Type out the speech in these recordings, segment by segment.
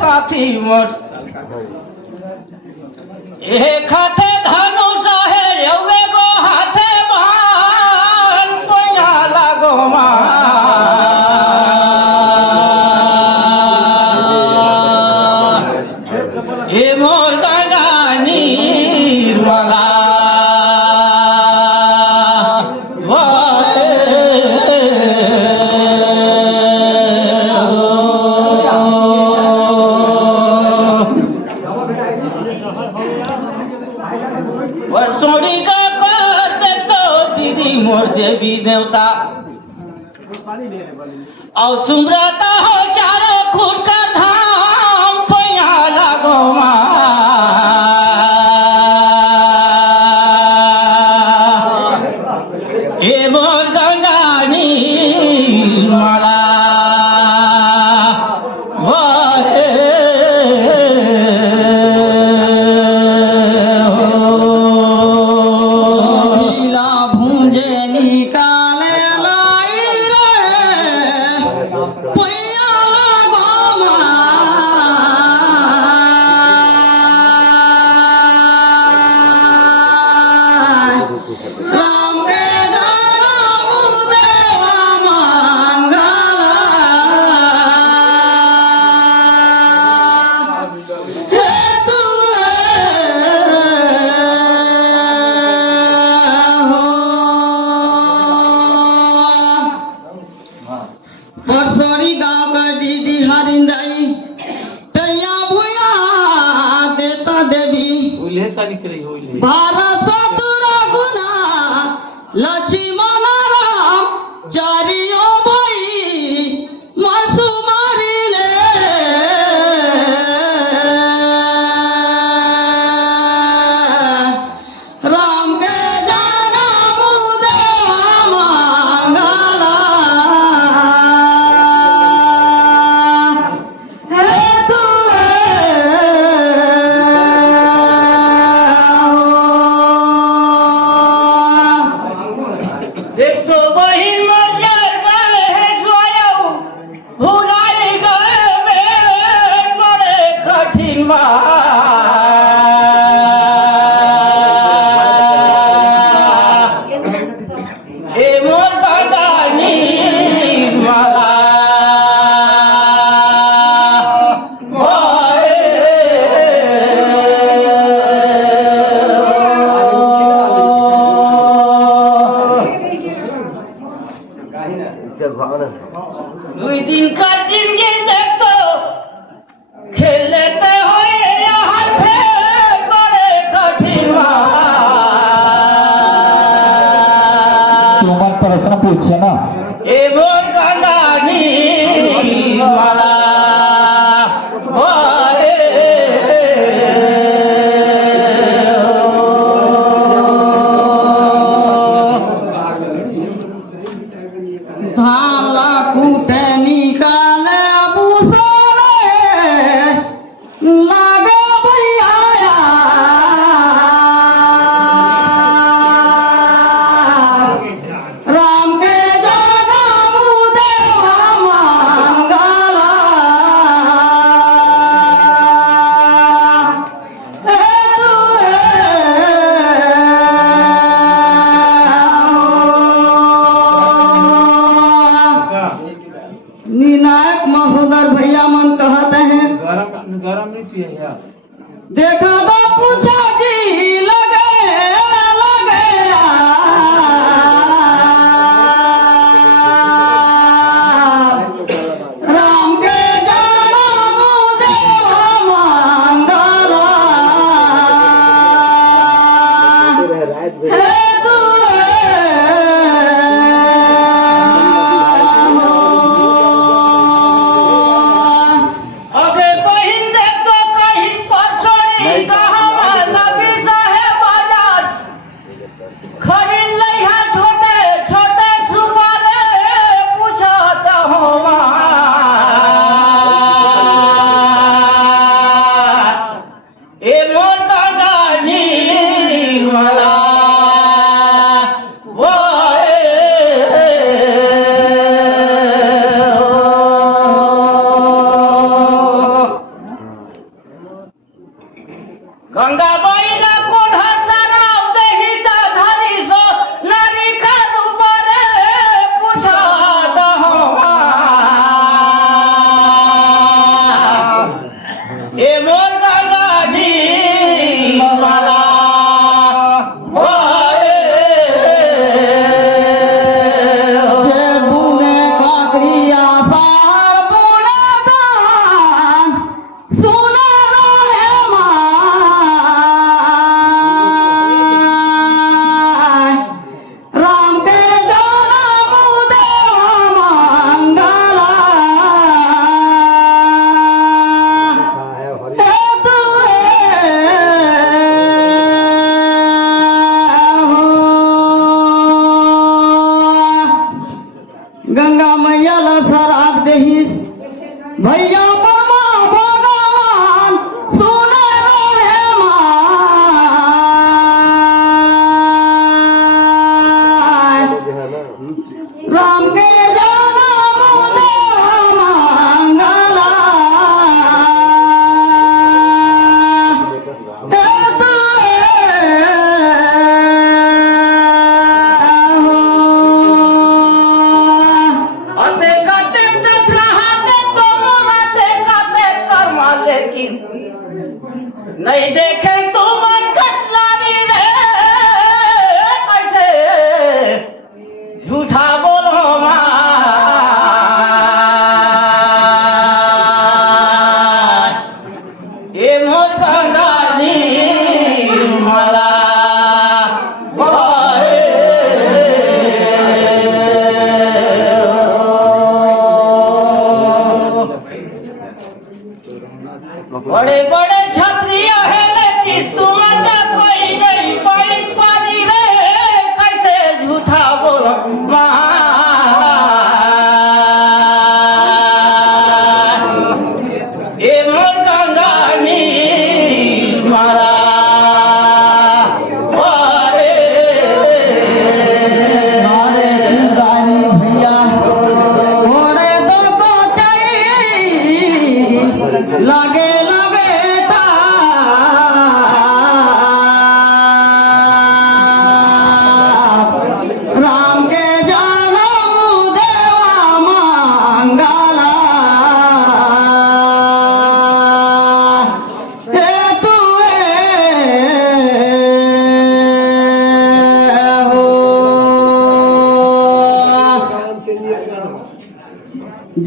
साथी मोर एक हाथे धनुष है एवे गो हाथे बाण कोया लागो ए मोर गंगानी निर्मला वर्षोड़ी का करते तो दीदी मोर देवी देवता और सुमरता हो चारों खूट का धाम पैया लागो ए मोर गंगा निर्मला परसोरी गाँव का दीदी हरिंदाई तैया भूया देता देवी भारत सतुरा गुना लक्ष्मण राम चारियो भाई मासुमारी ले राम के जाना मुदेवा मंगला देखो बहिन मर गए हैं सोयो भुलाए गए में बड़े कठिन ए मोर गंगा निर्मला दुई दिन का जिंदगी देखो खेलते हुए यहाँ पे बड़े कठिन तुम्हारा प्रश्न पूछे ना ए मोर गंगा निर्मला भाला कूटे निकाले अबू सोरे लागे भैया राम के जाना मुदेवा मंगला निनायक महोदर भैया मन कहते हैं देखा तो पूछा जी लगे लगे राम के जाना मुदेवा मंगला अगे बहिन देखो कहीं परसोड़ी कहाँ गंगाबाईला कोढाचा नाव देहीचा धारी जो नारी का रूपाने पुछात होमा ए मोर गंगाजी मला जे बुने काकरिया पार बुने दान सुने रहे माय राम के जनम देव मंगला हे गंगा मैयाला सराग देहीस भैया परमा भगवान सुने रहे माय राम के जनम देव मंगला हे अते कते तक रहाते तो मनाते काते कर्मा लेकिन नहीं देखे तो मन कटनारी रे कैसे झूठा बोलो ये मोर गंगाजी मला बड़े बड़े क्षत्रिय है लेकिन तुम्हारा कोई नहीं कोई पारी रे कैसे झूठा बोलो ये मोर गंगानी मारा नारे गारी भैया घोड़े दो को चाहिए लागे लगे था राम के जनम देवा मंगला हे हो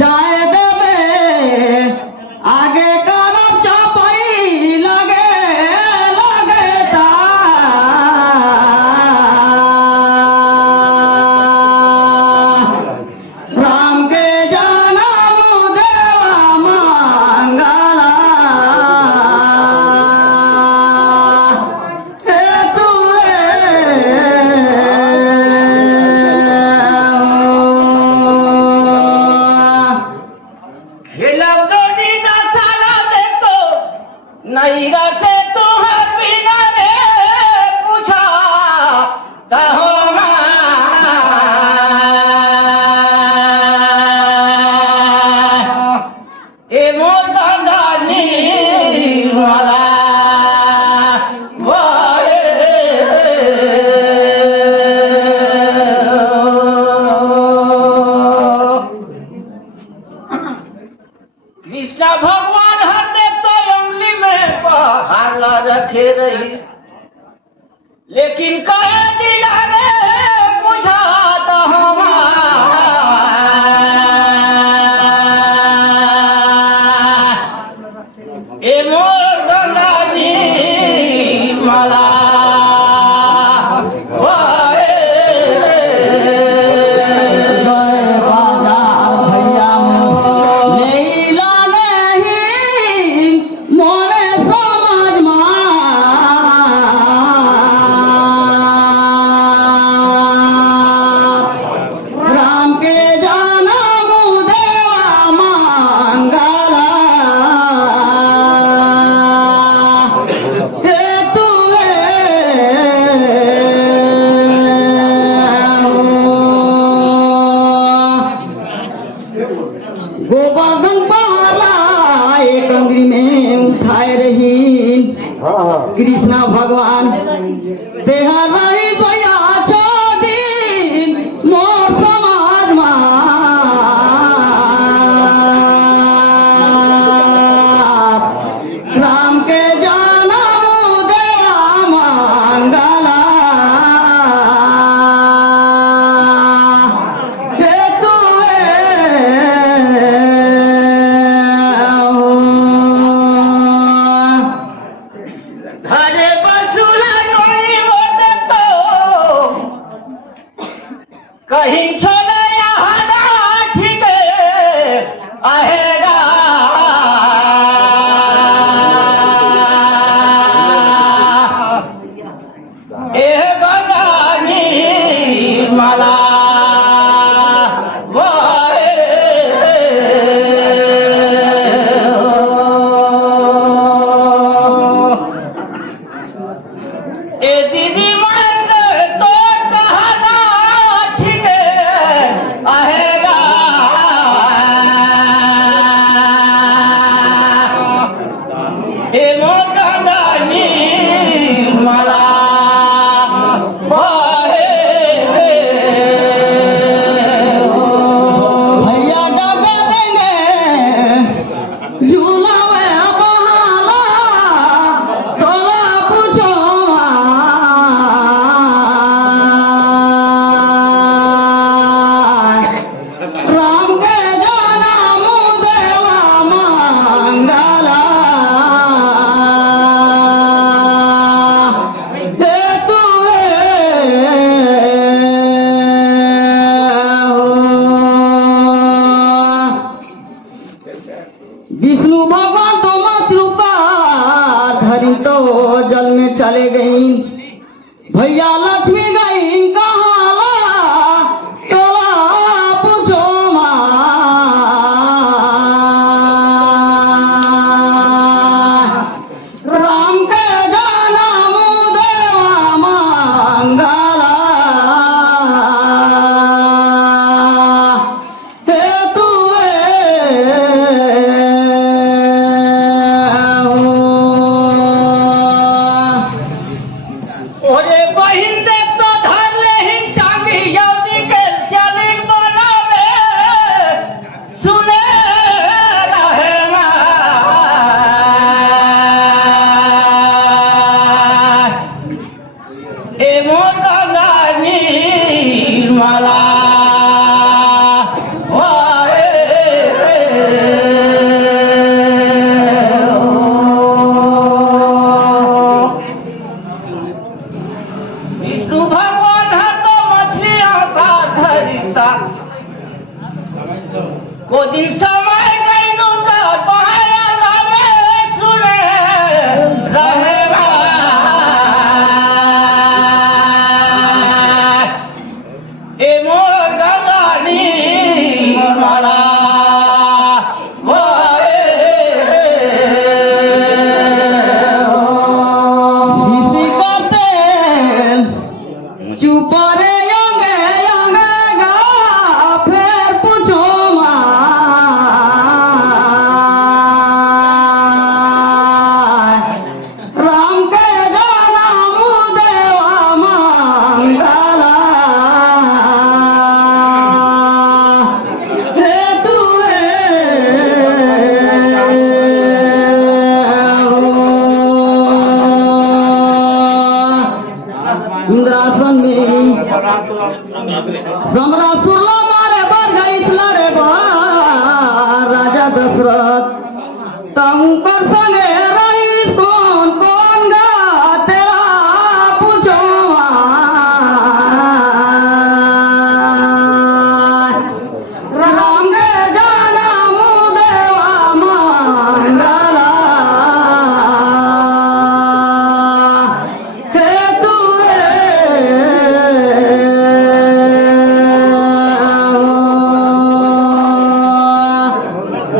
जाए देवे आगे करम चपाई लगे लगे ता राम के जनम देवा मंगला हे लवडोनी ना साला देखो नहीं रसे तुम्हें बिना रे पूछा कहो ए मोर गंगानी वाला कृष्ण भगवान हटे तो उंगली में पहाड़ रखे रही लेकिन कहे दिला रे बुझा तो ए मोर गंगाजी माला भैया लीला नहीं मोरे समाज राम के जनम देवा मंगला हे गोवर्धन पहला एक अंगुली में उठाए रही कृष्ण भगवान देहा रही दयाचो दिन मोर समाज राम के जनम देवा मंगला घरे बसुला नोरी बोलते तो कहीं छोले यहाँ ठीक आहेगा एक गानी माला ए दीदी मन तो कहना ठीक आहेगा ए मोटा गानी माला भैया डबे देंगे झूला में बहाला तोला पूछो राम के जनम देवा मंगला हे विष्णु भगवान तो मछलू का धरी तो जल में चले गई भैया लक्ष्मी गई कहाला तोला पूछो राम के जनम देवा मंगला हे ओरे बहिन दे तो धर ले ही टांगी यौनी के चली बनावे सुने रहे ए मोटा गानी माला विष्णु भगवान है तो मछलियां का धरिता को दिन समय गईनु का पहरा लावे सुने रहेगा ए मोर गंगानी माला इसी करते चुप रे योंगे योंगे गा फिर पूछो राम के जनम देवा मंगला हे इंद्रासन में समरा सुरला मारे बर गईतला रे बा राजा दशरथ तहु कर संगे रही कौन कौन गा तेरा पूछो राम के जनम देवा मंगला हे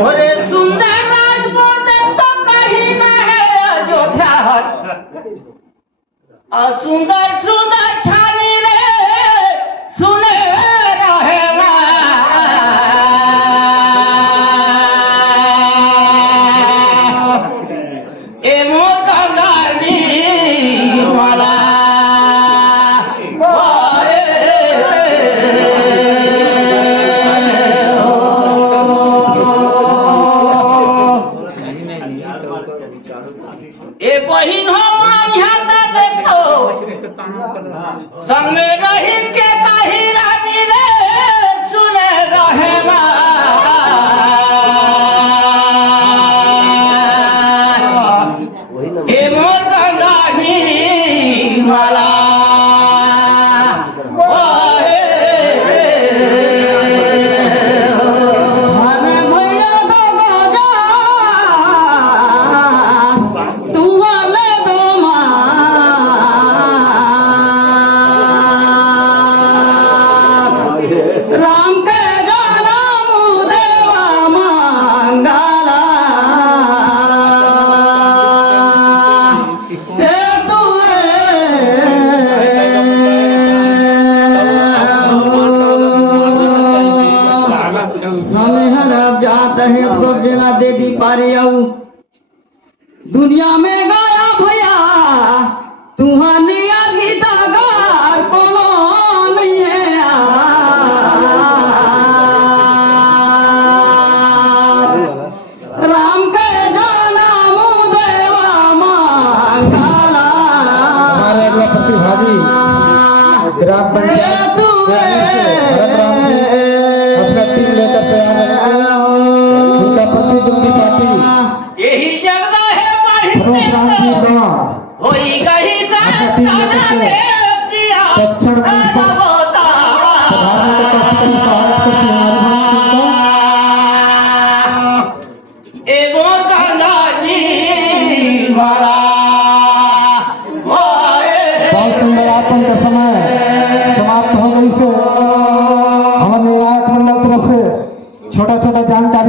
ओरे सुंदर राजपुर दे तो कहीं न है अयोध्या हट और सुंदर सुंदर छानी रे सुने रहे ए मोटा गानी ए बहिन हो मानिया देखो संग में रही के ताही रानी रे सुने रहे ए मोर गंगानी माला हमें भैया दो बाजा तू वाले दो राम के गाना मुदेवा मंगला हे तू हमें हरब जात है सोचना दे दी पारे आऊ दुनिया में गाया भैया तुम्हारे गीता गार कोनो नहीं है राम के गाना मुदेवा मंगला हमारे अगला प्रतिभागी ग्राम पंचायत अपना टीम लेकर तैयार है। उनका प्रतिद्वंदी पार्टी यही जगह है फरोज राम जी गवाह होई गई अपना टीम लेकर के दक्षिण पूर्व प्रधानमंत्री पद की सहायक से ए मोर गंगाजी माला बहुत संज्ञापन का समय समाप्त होने से हमारे निर्णायक मंडल तरफ से छोटा छोटा जानकारी